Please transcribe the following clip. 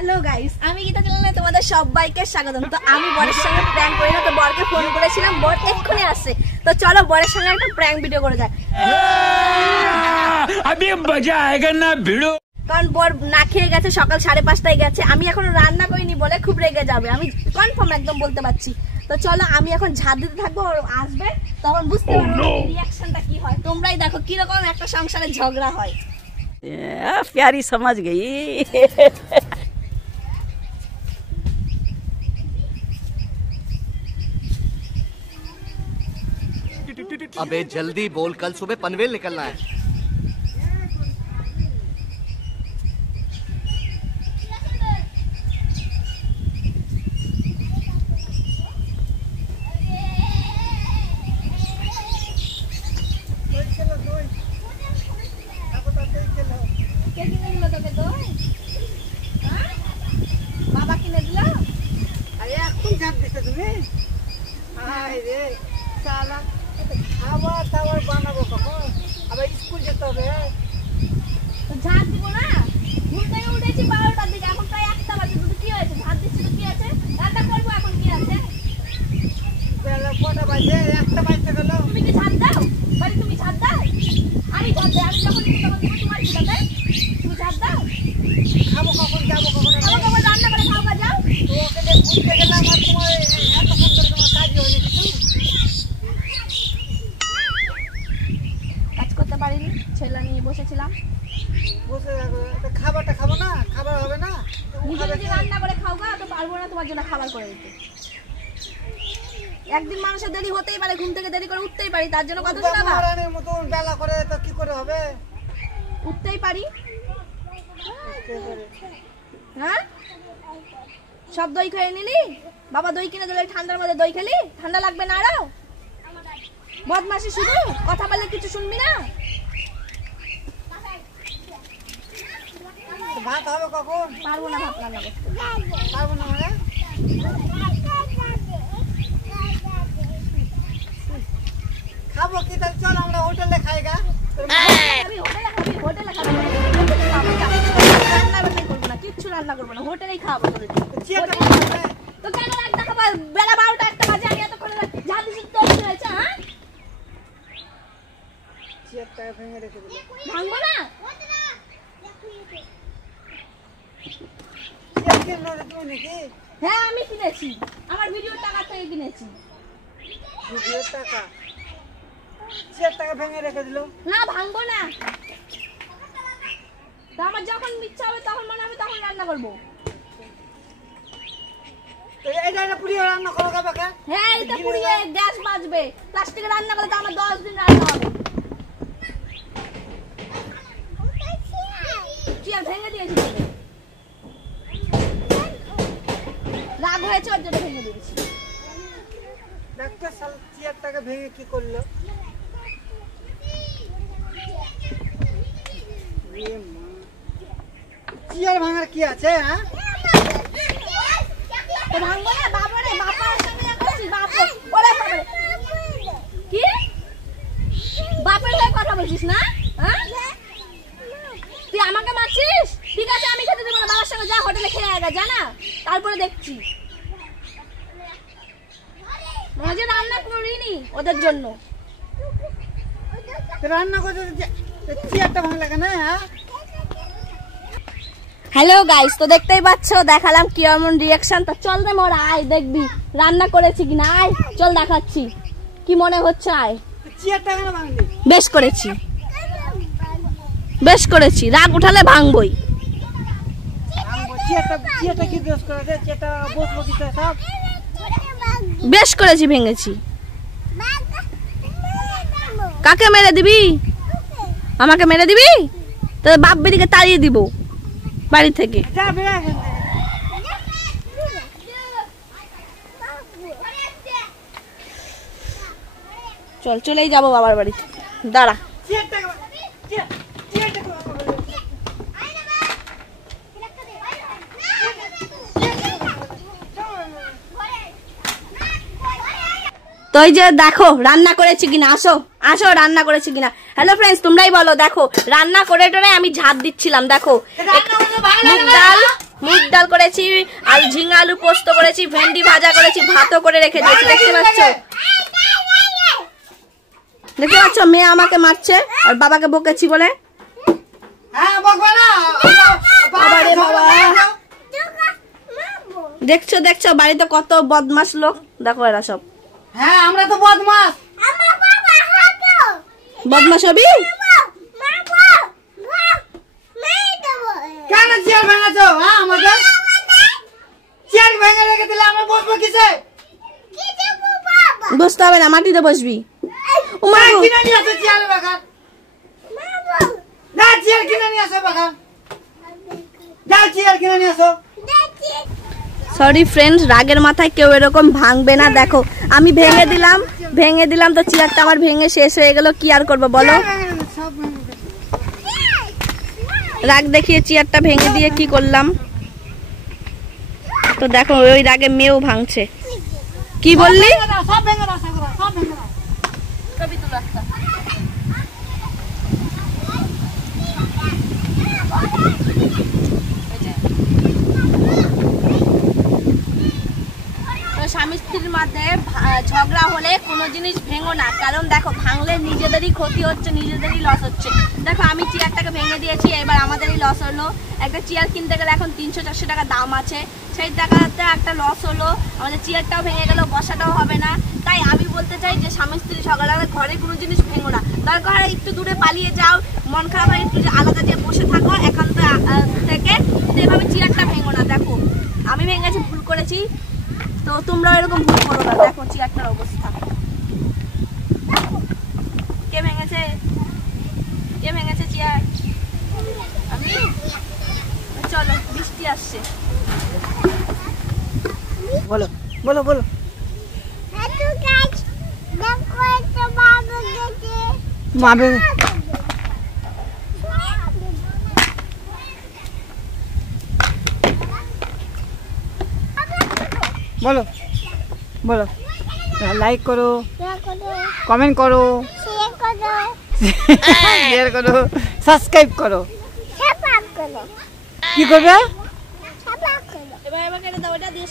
Hello guys, আমি গীতা চ্যানেলে তোমাদের সবাইকে স্বাগতম। তো আমি বরের সঙ্গে প্র্যাঙ্ক করি না, তো বরকে ফোন করেছিলাম, বর এক্ষুনি আসছে। তো চলো বরের সঙ্গে একটা প্র্যাঙ্ক ভিডিও করে যায়। अभी मजा आएगा ना भिड़ो। কারণ বর না খেয়ে গেছে, সকাল 5:30টায় গেছে। আমি এখনো রান্না করিনি বলে খুব রেগে যাবে, আমি কনফার্ম একদম বলতে পারছি। তো চলো আমি এখন ঝাড় দিতে থাকবো, ওর আসবে তখন বুঝতে পারবো রিঅ্যাকশনটা কি হয়। তোমরাই দেখো কিরকম একটা সংসারে ঝগড়া হয়। प्यारी समझ गई। अबे जल्दी बोल, कल सुबह पनवेल निकलना है। বাবা কিনে দিল। আরে এখন ঝাঁপ দিতে তুমি? আরে শালা আবার টাওয়ার বানাবো কখন? আবার স্কুল যেতে হবে। তো ঝাড় দিব না, ঘুম থেকে উঠেছি 12টার দিকে, এখন প্রায় 1টা বাজে। তো কি হয়েছে, ঝাড় দিচ্ছি তো কি আছে, রান্না করবো এখন, কি আছে? বেলা কটা বাজে? 1টা বাজতে গেল। তুমি কি ঝাড় দাও বাড়ি? তুমি ঝাড় দাও? আমি ঝাড় দেয়, আমি যখন ইচ্ছা তখন দিব। তোমার কি কথা? তুমি ঝাড় দাও? খাবো কখন, যাবো কখন? খাবো কখন, রান্না করে খাও, যাও। তো ওকে যে ঘুরতে গেলাম আর তোমার এতক্ষণ ধরে তোমার কাজ হয়নি কিছু? কাজ করতে পারিনি, ছেলে নিয়ে বসেছিলাম। বসে তো খাবারটা খাবো না? খাবার হবে না? নিজে নিজে রান্না করে খাও গা, তো পারবো না তোমার জন্য খাবার করে দিতে। একদিন মানুষের দেরি হতেই পারে, ঘুম থেকে দেরি করে উঠতেই পারি, তার জন্য কথা শোনাবা? মহারানীর মতন বেলা করে তো কি করে হবে? উঠতেই পারি। হ্যাঁ, সব দই খেয়ে নিলি? বাবা দই কিনে দিলে, ঠান্ডার মধ্যে দই খেলি? ঠান্ডা লাগবে না আরো? বদমাশি শুধু, কথা বললে কিছু শুনবি না। ভাত হবে কখন? পারবো না ভাত রান্না করতে। পারবো না মানে? খাবো কি? তাহলে চল আমরা হোটেলে খাই গা। আমি হোটেলে খাবি? হোটেলে খাবো, রান্না বান্না করবো না, কিচ্ছু রান্না করবো না, হোটেলেই খাবো তোদেরকে। চেয়ারটা তো কেন রান্না খাবো? বেলা 12টা 1টা বাজে, আমি এতক্ষণ যা দিচ্ছি তো হয়েছে। হ্যাঁ, চেয়ারটা ভেঙে রেখে দিল। ভাঙবো না। চেয়ার কিনলো রে তুমি নাকি? হ্যাঁ আমি কিনেছি, আমার ভিডিওর টাকা থেকে কিনেছি। ভিডিওর টাকা? চেয়ারটাকে ভেঙে রেখে দিল। না ভাঙবো না, তো আমার যখন ইচ্ছা হবে তখন মনে হবে তখন রান্না করবো। তো এইটা পুড়িয়ে রান্না করো কাবাকে? হ্যাঁ এটা পুড়িয়ে গ্যাস বাঁচবে, প্লাস্টিকে রান্না করলে তো আমার 10 দিন রান্না হবে। চেয়ার ভেঙে দিয়েছি তোকে, রাগ হয়েছে ওর জন্য ভেঙে দিয়েছি। ডাক্তার সাল চেয়ারটাকে ভেঙে কি করলো? চেয়ার ভাঙার কি আছে? হ্যাঁ তো ভাঙবো না। বাবারে, বাবার সামনে যা করছিস, বাপরে, ওরে বাবারে, কি বাপের হয়ে কথা বলছিস না? হ্যাঁ, তুই আমাকে মারছিস? ঠিক আছে আমি খেতে দেবো না, বাবার সঙ্গে যা হোটেলে খেয়ে আগে, জানা, তারপরে দেখছি। মজা রান্না করিনি ওদের জন্য। রান্না করতে চেয়ারটা ভাঙলে কেন? হ্যাঁ হ্যালো গাইস, তো দেখতেই পাচ্ছ, দেখালাম কি এমন রিঅ্যাকশন। তো চল রে মোরা, আয় দেখবি রান্না করেছি কিনা, আয় চল দেখাচ্ছি কি মনে হচ্ছে, আয়। চেয়ারটা কেন ভাঙলি? বেশ করেছি, বেশ করেছি, রাগ উঠালে ভাঙবই। চেয়ারটা কি দোষ করেছে? চেয়ারটা বসবো কি সব? বেশ করেছি, ভেঙেছি। কাকে মেরে দিবি? আমাকে মেরে দিবি? তো বাপ বেরিকে তাড়িয়ে দিব বাড়ি থেকে। যা বেড়া এখান থেকে। চল, চলেই যাবো বাবার বাড়িতে, দাঁড়া। তো এই যে দেখো রান্না করেছি কিনা, আসো আসো রান্না করেছি কিনা। হ্যালো ফ্রেন্ডস, তোমরাই বলো। দেখো রান্না করে টোরে আমি ঝাড় দিচ্ছিলাম, দেখো মুগ ডাল, মুগ ডাল করেছি, আর ঝিঙা আলু পোস্ত করেছি, ভেন্ডি ভাজা করেছি, ভাতও করে রেখে দিয়েছি। দেখতে পাচ্ছ, দেখতে পাচ্ছ মেয়ে আমাকে মারছে আর বাবাকে বকেছি বলে। হ্যাঁ বকবা না বাবা রে বাবা, দেখছো দেখছো বাড়িতে কত বদমাশ লোক, দেখো এরা সব। হ্যাঁ আমরা তো বদমাস। বদমাশ হবি? কেন চেয়ার ভাঙাছো? হ্যাঁ আমাদের চেয়ার ভেঙে রেখে দিলে আমরা বসবো কিসে? বসতে হবে না, মাটিতে বসবি। কিনে নিয়ে আসো চেয়ার বাগান, না চেয়ার কিনে নিয়ে আসো বাগান, যাও চেয়ার কিনে নিয়ে আসো। সরি ফ্রেন্ডস, রাগের মাথায় কেউ এরকম ভাঙবে না। দেখো আমি ভেঙে দিলাম তো চেয়ারটা আমার ভেঙে শেষ হয়ে গেল, কি আর করবো বলো? রাগ দেখিয়ে চেয়ারটা ভেঙে দিয়ে কি করলাম। তো দেখো ওই রাগে মেয়েও ভাঙছে। কি বললি? সব ভেঙে দাও, সব ভেঙে দাও। স্বামী স্ত্রীর মধ্যে ঝগড়া হলে কোনো জিনিস ভেঙো না, কারণ দেখো ভাঙলে নিজেদেরই ক্ষতি হচ্ছে, নিজেদেরই লস হচ্ছে। দেখো আমি চেয়ারটাকে ভেঙে দিয়েছি, এবার আমাদেরই লস হলো। একটা চেয়ার কিনতে গেলে এখন 300-400 টাকা দাম আছে, সেই টাকাতে একটা লস হলো, আমাদের চেয়ারটাও ভেঙে গেল, বসাটাও হবে না। তাই আমি বলতে চাই যে স্বামী স্ত্রী ঝগড়া হলে ঘরে কোনো জিনিস ভেঙো না, দরকার হয় একটু দূরে পালিয়ে যাও, মন খারাপ হয় একটু আলাদা দিয়ে বসে থাকো একান্ত থেকে, কিন্তু এভাবে চেয়ারটা ভেঙো না। দেখো আমি ভেঙেছি, ভুল করেছি, তো তোমরা এরকম ভুল করো না। দেখো চেয়ারটার অবস্থা, কে ভেঙেছে চেয়ার? আমি। চলো বৃষ্টি আসছে। বলো বলো বলো। মাবে বলো বলো, লাইক করো, কমেন্ট করো, শেয়ার করো, সাবস্ক্রাইব করো। কি করবে? এবার কেটে দাও, এটা দিয়ে